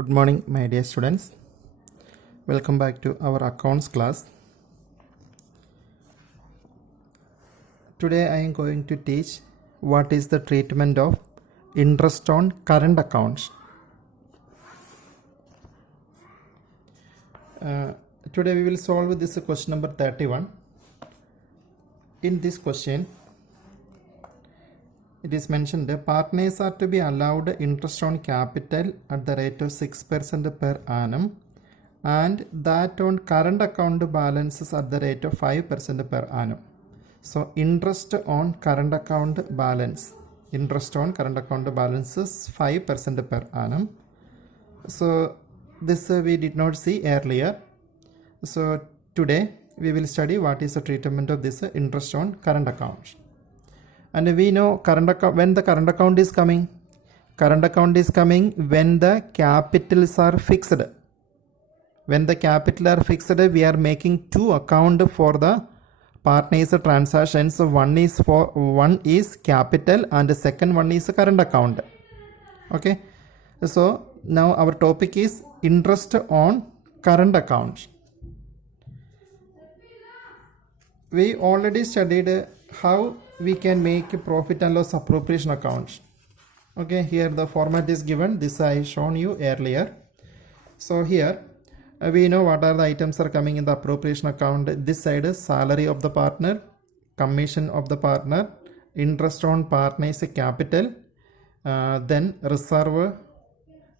Good morning, my dear students. Welcome back to our accounts class. Today I am going to teach what is the treatment of interest on current accounts. Today we will solve this question number 31. In this question, it is mentioned partners are to be allowed interest on capital at the rate of 6% per annum and that on current account balances at the rate of 5% per annum. So interest on current account balance. Interest on current account balance is 5% per annum. So this we did not see earlier. So today we will study what is the treatment of this interest on current accounts. And we know when the current account is coming. Current account is coming when the capitals are fixed. When the capital are fixed, we are making two accounts for the partners transactions. One is capital and the second one is current account. Okay. So now our topic is interest on current accounts. We already studied how we can make profit and loss appropriation accounts. Okay, here the format is given. This I shown you earlier. So here we know what are the items are coming in the appropriation account. This side is salary of the partner, commission of the partner, interest on partner's capital, then reserve.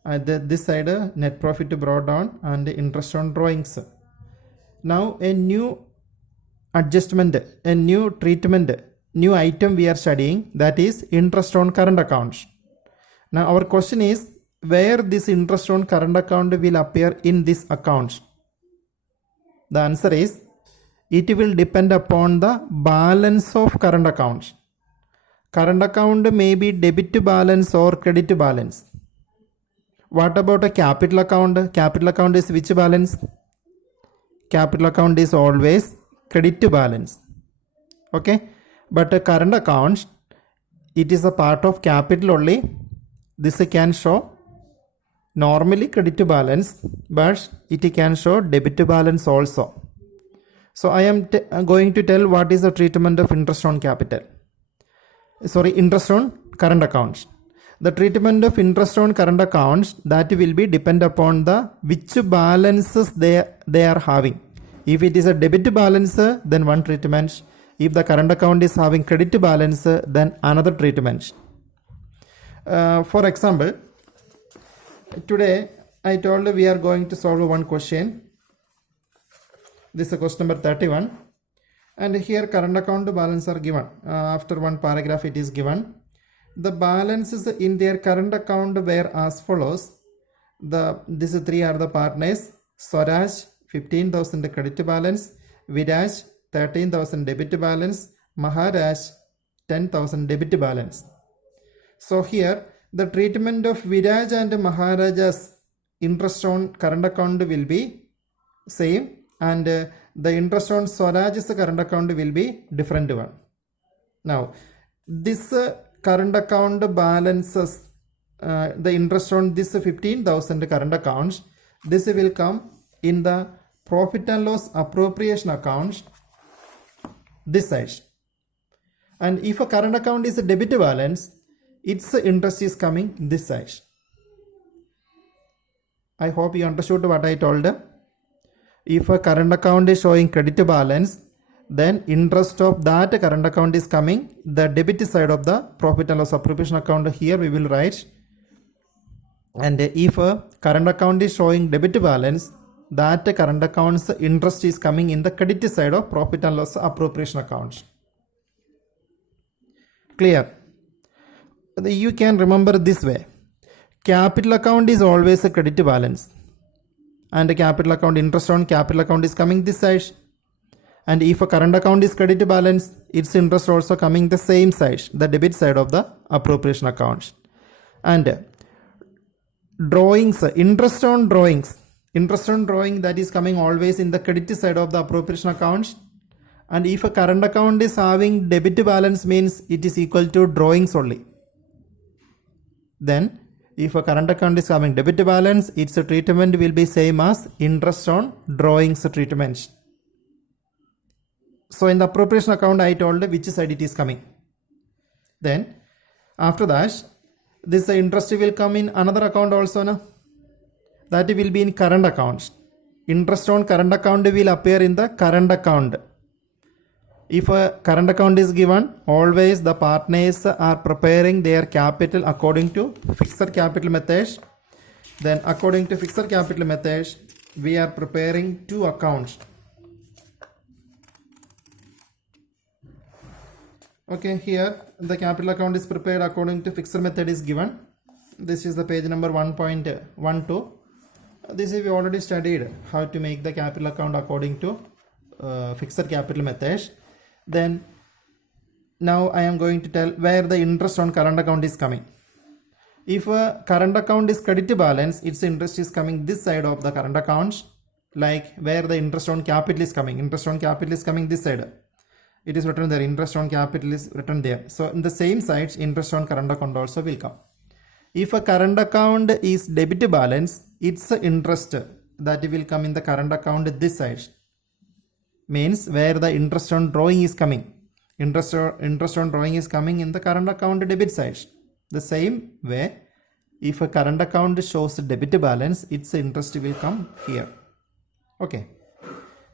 This side net profit brought down and interest on drawings. Now a new adjustment, a new treatment, new item we are studying, that is interest on current accounts. Now our question is where this interest on current account will appear in this accounts. The answer is it will depend upon the balance of current accounts. Current account may be debit balance or credit balance. What about a capital account? Capital account is which balance? Capital account is always credit balance. Okay. But a current account, it is a part of capital only. This can show normally credit balance, but it can show debit balance also. So I am going to tell what is the treatment of interest on capital. Interest on current accounts. The treatment of interest on current accounts, that will be depend upon the which balances they are having. If it is a debit balance, then one treatment. If the current account is having credit balance, then another treatment. For example, today I told we are going to solve one question. This is question number 31. And here current account balance are given. After one paragraph it is given. The balances in their current account were as follows. These three are the partners. Swaraj 15,000 credit balance. Viraj 13,000 debit balance, Maharaj 10,000 debit balance. So here the treatment of Viraj and Maharaja's interest on current account will be same and the interest on Swaraj's current account will be different one. Now this current account balances the interest on this 15,000 current accounts. This will come in the profit and loss appropriation accounts. This side. And if a current account is a debit balance, its interest is coming this side. I hope you understood what I told. If a current account is showing credit balance, then interest of that current account is coming the debit side of the profit and loss appropriation account. Here we will write. And if a current account is showing debit balance, that current account's interest is coming in the credit side of profit and loss appropriation accounts. Clear? You can remember this way. Capital account is always a credit balance. And the capital account, interest on capital account is coming this side. And if a current account is credit balance, its interest also coming the same side, the debit side of the appropriation accounts. And drawings, interest on drawings. Interest on drawing, that is coming always in the credit side of the appropriation accounts. And if a current account is having debit balance, means it is equal to drawings only. Then If a current account is having debit balance, its treatment will be same as interest on drawings treatment. So in the appropriation account, I told which side it is coming. Then after that, this interest will come in another account also. No? That will be in current accounts. Interest on current account will appear in the current account. If a current account is given, always the partners are preparing their capital according to fixed capital methods. Then according to fixed capital methods, we are preparing two accounts. Okay, here the capital account is prepared according to fixed method is given. This is the page number 1.12. This is we already studied how to make the capital account according to fixed capital methods. Then now I am going to tell where the interest on current account is coming. If a current account is credit balance, its interest is coming this side of the current accounts, like where the interest on capital is coming. Interest on capital is coming this side. It is written there, interest on capital is written there. So in the same sides, interest on current account also will come. If a current account is debit balance, its interest that will come in the current account this side. Means where the interest on drawing is coming. Interest on drawing is coming in the current account debit side. The same way, if a current account shows debit balance, its interest will come here. Okay.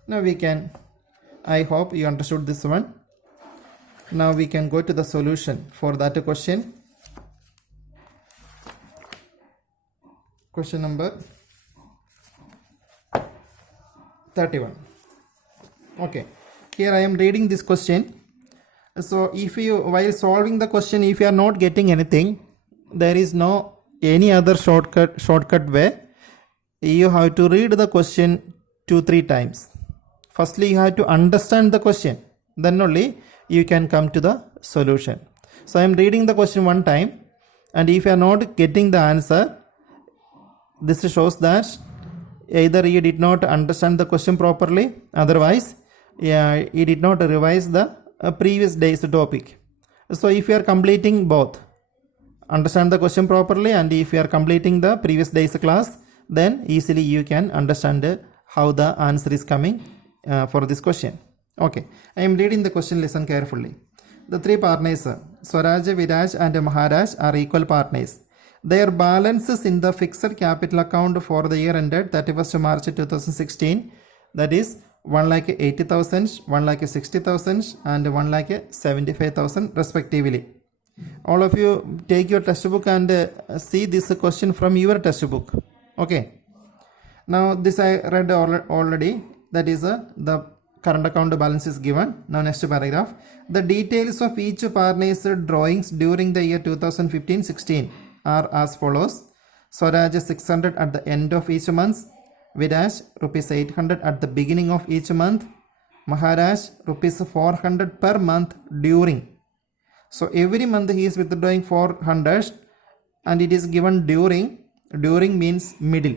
Now we can, I hope you understood this one. Now we can go to the solution for that question. Question number 31. Okay, here I am reading this question. So if you, while solving the question, if you are not getting anything, there is no any other shortcut way. You have to read the question 2-3 times. Firstly, you have to understand the question. Then only you can come to the solution. So I am reading the question one time, and if you are not getting the answer, this shows that either you did not understand the question properly, otherwise you did not revise the previous day's topic. So if you are completing both, understand the question properly, and if you are completing the previous day's class, then easily you can understand how the answer is coming for this question. Okay, I am reading the question, listen carefully. The three partners, Swaraj, Viraj and Maharaj, are equal partners. Their balances in the fixed capital account for the year ended 31st March 2016, that is 1,80,000, 1,60,000 and 1,75,000 respectively. All of you take your textbook and see this question from your textbook. Okay. Now this I read already. That is the current account balance is given. Now next paragraph. The details of each partner's drawings during the year 2015-16 are as follows. Swaraj 600 at the end of each month. Viraj rupees 800 at the beginning of each month. Maharaj rupees 400 per month during. So every month he is withdrawing 400 and it is given during. During means middle.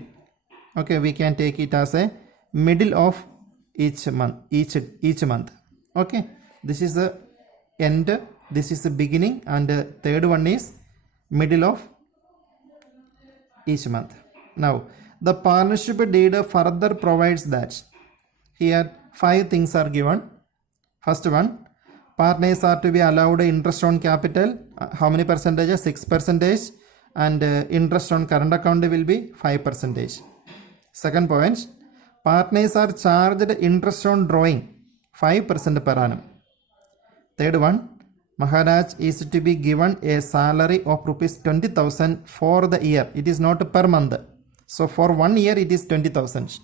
Okay, we can take it as a middle of each month. Each month. Okay, this is the end, this is the beginning, and the third one is middle of each month. Now the partnership deed further provides that here 5 things are given. First one, partners are to be allowed interest on capital. How many percentage? 6%, and interest on current account will be 5%. Second point, partners are charged interest on drawing 5% per annum. Third one, Maharaj is to be given a salary of rupees 20,000 for the year. It is not per month. So for 1 year it is 20,000.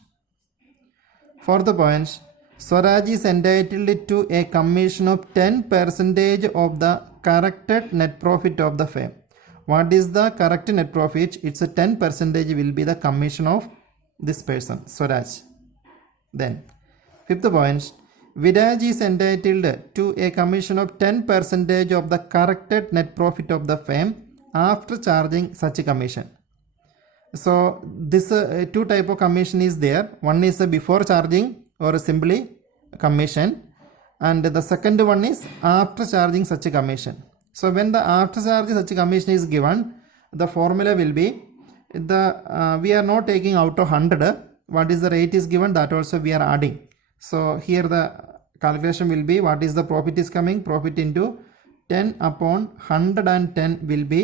Fourth point, Swaraj is entitled to a commission of 10% of the corrected net profit of the firm. What is the correct net profit? It's a 10% will be the commission of this person, Swaraj. Then fifth point, Viraj is entitled to a commission of 10% of the corrected net profit of the firm after charging such a commission. So this 2 type of commission is there. One is before charging or simply commission, and the second one is after charging such a commission. So when the after charging such a commission is given, the formula will be we are not taking out of 100. What is the rate is given, that also we are adding. So here the calculation will be, what is the profit is coming, profit into 10 upon 110 will be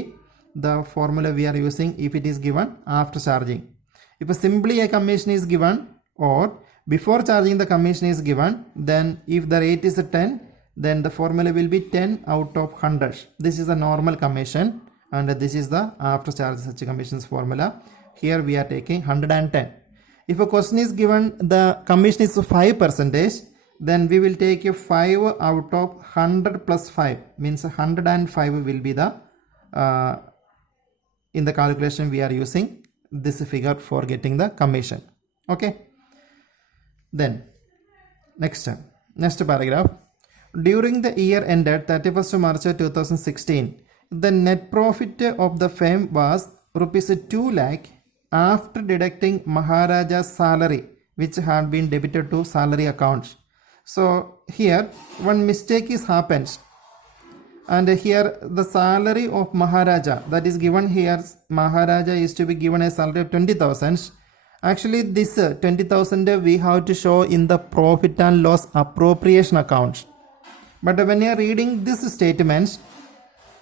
the formula we are using if it is given after charging. If simply a commission is given or before charging the commission is given, then if the rate is 10, then the formula will be 10 out of 100. This is a normal commission and this is the after charge such commissions formula. Here we are taking 110. If a question is given the commission is 5%, then we will take a 5 out of 100 plus 5, means 105 will be the in the calculation we are using this figure for getting the commission. Okay. Then next paragraph. During the year ended 31st March 2016, the net profit of the firm was rupees 2 lakh after deducting Maharaja's salary which had been debited to salary account. So here one mistake is happens, and here the salary of Maharaja that is given here, Maharaja is to be given a salary of 20,000. Actually this 20,000 we have to show in the profit and loss appropriation account. But when you are reading this statement,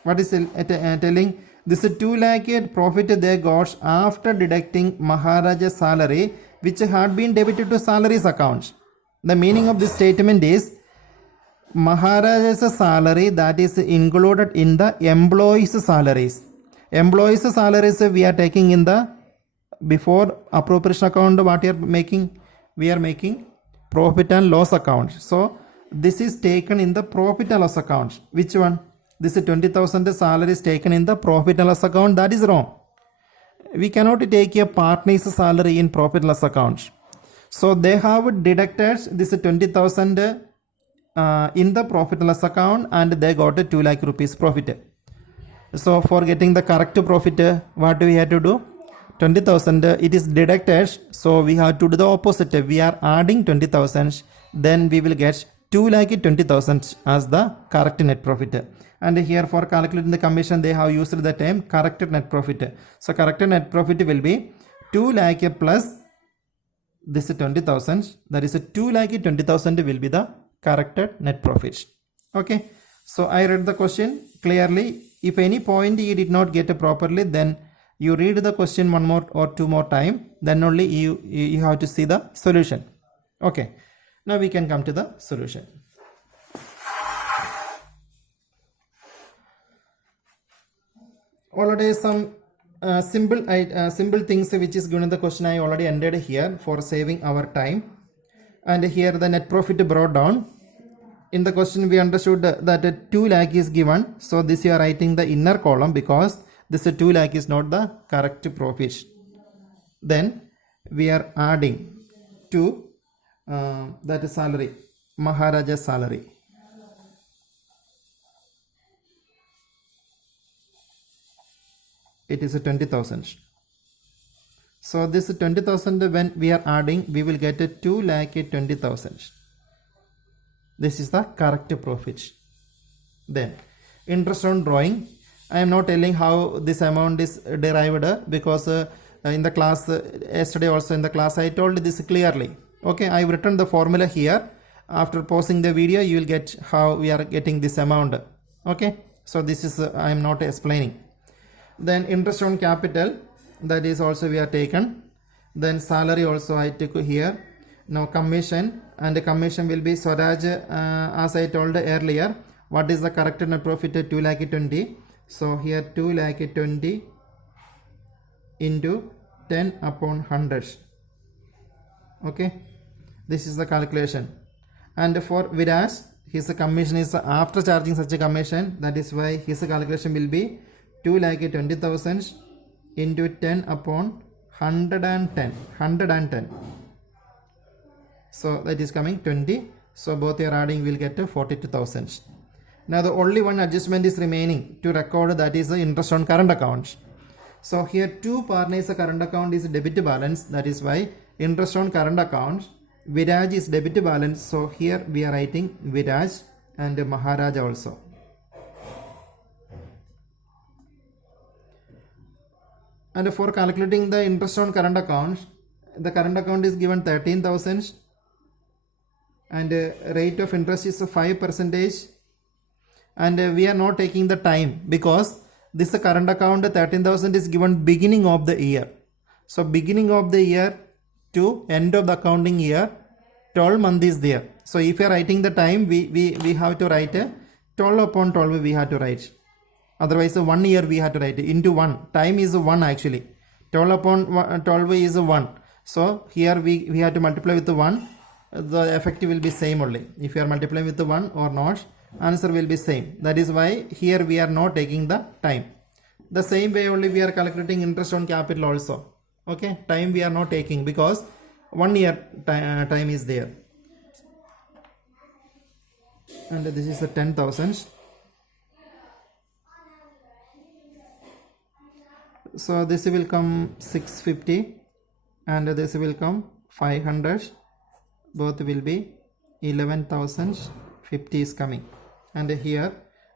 what is telling? This 2 lakh profit they got after deducting Maharaja's salary which had been debited to salaries account. The meaning of this statement is Maharaja's salary that is included in the employees' salaries. Employees' salaries we are taking in the before appropriation account. What we are making? We are making profit and loss account. So this is taken in the profit and loss account. Which one? This 20,000 salary is taken in the profit and loss account. That is wrong. We cannot take a partner's salary in profit and loss account. So they have deducted this 20,000 in the profit and loss account and they got a 2 lakh rupees profit. So for getting the correct profit, what do we have to do? 20,000 it is deducted, so we have to do the opposite. We are adding 20,000, then we will get 2,20,000 as the correct net profit. And here for calculating the commission they have used the term correct net profit. So correct net profit will be 2 lakh plus this 20,000, that is 2,20,000 will be the corrected net profit. Okay, so I read the question clearly. If any point you did not get properly, then you read the question one more or two more time, then only you have to see the solution. Okay, now we can come to the solution. Already some simple things which is given in the question I already ended here for saving our time. And here the net profit brought down. In the question we understood that 2 lakh is given, so this you are writing the inner column because this 2 lakh is not the correct profit. Then we are adding to that is salary, Maharaja's salary. It is 20,000. So this 20,000 when we are adding, we will get a 2,20,000. This is the correct profit. Then interest on drawing. I am not telling how this amount is derived because in the class yesterday also in the class I told this clearly. Okay, I have written the formula here. After pausing the video you will get how we are getting this amount. Okay, so this is I am not explaining. Then interest on capital, that is also we are taken. Then salary also I took here. Now commission, and the commission will be Swaraj as I told earlier. What is the correct net profit? 2,20,000. So here 2,20,000 into 10 upon 100. Okay, this is the calculation. And for Viraj, his commission is after charging such a commission. That is why his calculation will be 2,20,000 into 10 upon 110. So that is coming 20. So both are adding will get to 42,000. Now the only one adjustment is remaining to record, that is the interest on current account. So here 2 partners current account is debit balance. That is why interest on current account, Viraj is debit balance. So here we are writing Viraj and Maharaja also. And for calculating the interest on current account, the current account is given 13,000 and rate of interest is 5%, and we are not taking the time because this current account 13,000 is given beginning of the year. So beginning of the year to end of the accounting year, 12 month is there. So if you are writing the time, we have to write 12 upon 12 we have to write. Otherwise 1 year we have to write into 1. Time is 1 actually. 12 upon 12 is 1. So here we have to multiply with 1. The effect will be same only. If you are multiplying with 1 or not, answer will be same. That is why here we are not taking the time. The same way only we are calculating interest on capital also. Okay, time we are not taking because 1 year time is there. And this is the 10,000. So this will come 650 and this will come 500. Both will be 11,050 is coming. And here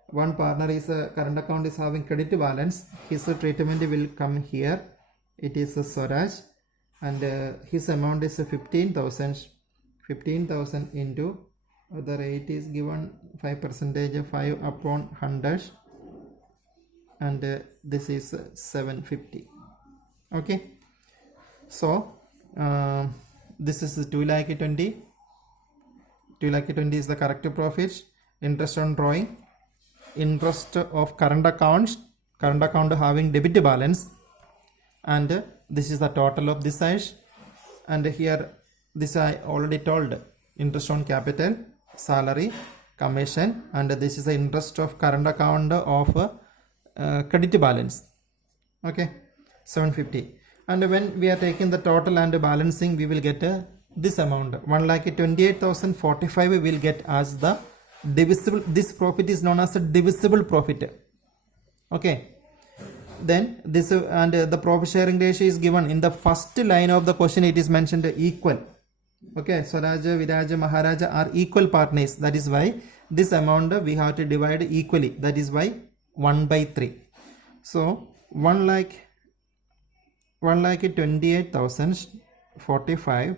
one partner is current account is having credit balance. His treatment will come here. It is Swaraj, and his amount is 15,000. 15,000 into the rate is given 5%, 5 upon 100, and this is 750. Okay, so this is 2,20,000. 2,20,000 is the correct profit. Interest on drawing, interest of current account having debit balance, and this is the total of this side. And here this I already told, interest on capital, salary, commission, and this is the interest of current account of credit balance. Okay, 750. And when we are taking the total and balancing, we will get this amount 1,28,045 we will get as the divisible. This profit is known as a divisible profit. Okay, then this and the profit sharing ratio is given in the first line of the question. It is mentioned equal. Okay, Swaraja, Viraja, Maharaja are equal partners. That is why this amount we have to divide equally. That is why 1/3. So 1,28,045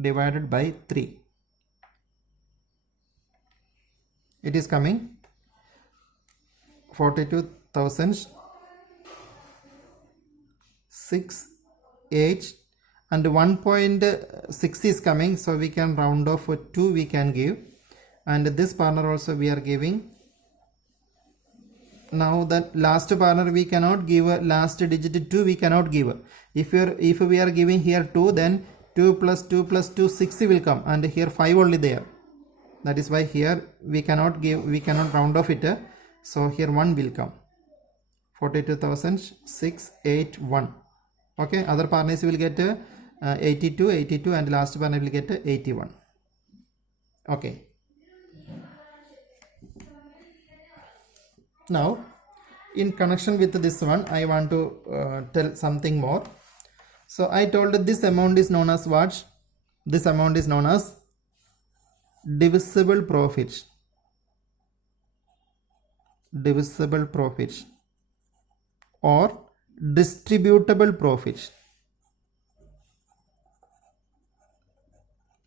divided by 3. It is coming 42,608, and 1.6 is coming, so we can round off 2 we can give, and this partner also we are giving. Now that last partner we cannot give a last digit 2 we cannot give. If we are giving here 2, then 2 plus 2 plus 2 6 will come, and here 5 only there. That is why here we cannot round off it. So here 1 will come. 42,681. Okay, other partners will get 82, and last partner will get 81. Okay. Now in connection with this one, I want to tell something more. So I told that this amount is known as what? This amount is known as divisible profit. Divisible profit or distributable profit.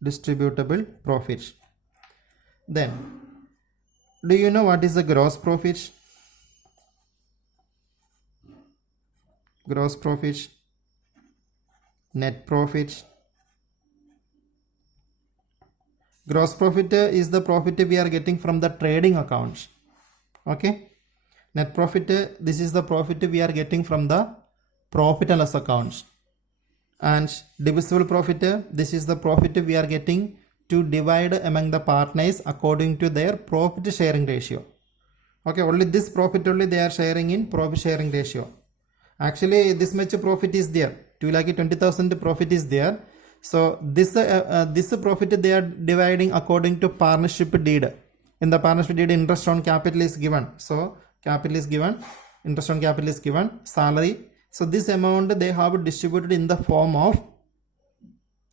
Distributable profit. Then, do you know what is the gross profit? Gross profit, net profit. Gross profit is the profit we are getting from the trading accounts. Okay. Net profit, this is the profit we are getting from the profit and loss accounts. And divisible profit, this is the profit we are getting to divide among the partners according to their profit sharing ratio. Okay, only this profit only they are sharing in profit sharing ratio. Actually this much profit is there, 2,20,000 profit is there. So this profit they are dividing according to partnership deed. In the partnership deed, interest on capital is given. So capital is given, interest on capital is given, salary. So this amount they have distributed in the form of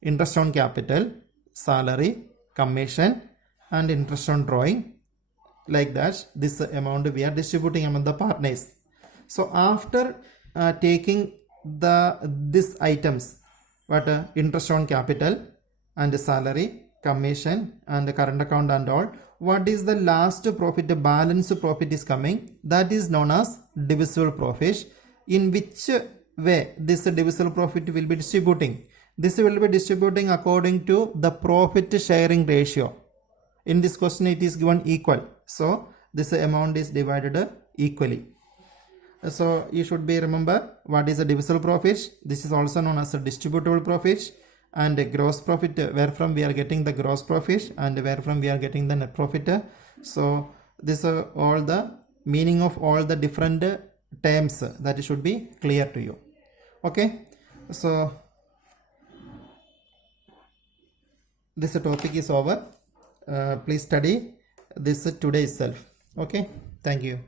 interest on capital, salary, commission, and interest on drawing. Like that, this amount we are distributing among the partners. So after taking these items, what interest on capital and salary, commission and current account and all, what is the last profit, the balance profit is coming, that is known as divisible profit. In which way this divisible profit will be distributing? This will be distributing according to the profit sharing ratio. In this question it is given equal, so this amount is divided equally. So you should be remember what is a divisible profit. This is also known as a distributable profit, and a gross profit, where from we are getting the gross profit and where from we are getting the net profit. So this are all the meaning of all the different terms that should be clear to you. Okay, so this topic is over. Please study this today itself. Okay, thank you.